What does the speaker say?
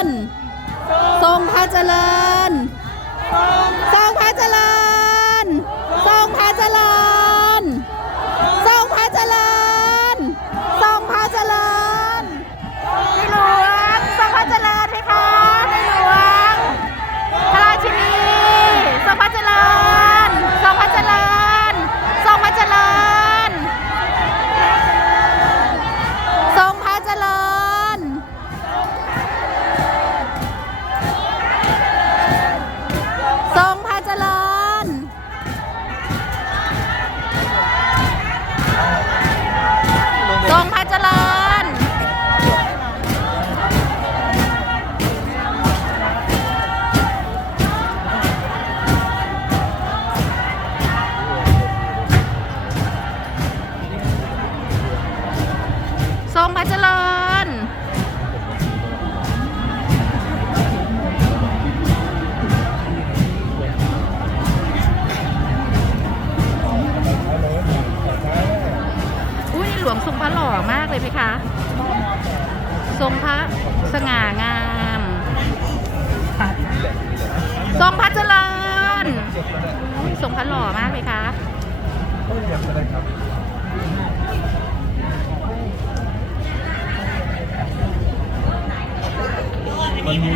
ญ รงพระเจริญอุ้ยหลวงทรงพระหล่อมากเลยไหมคะ ทรงพระสง่างาม ทรงพระเจริญอุ๊ยทรงพระหล่อมากเลยค่ะ วันนี้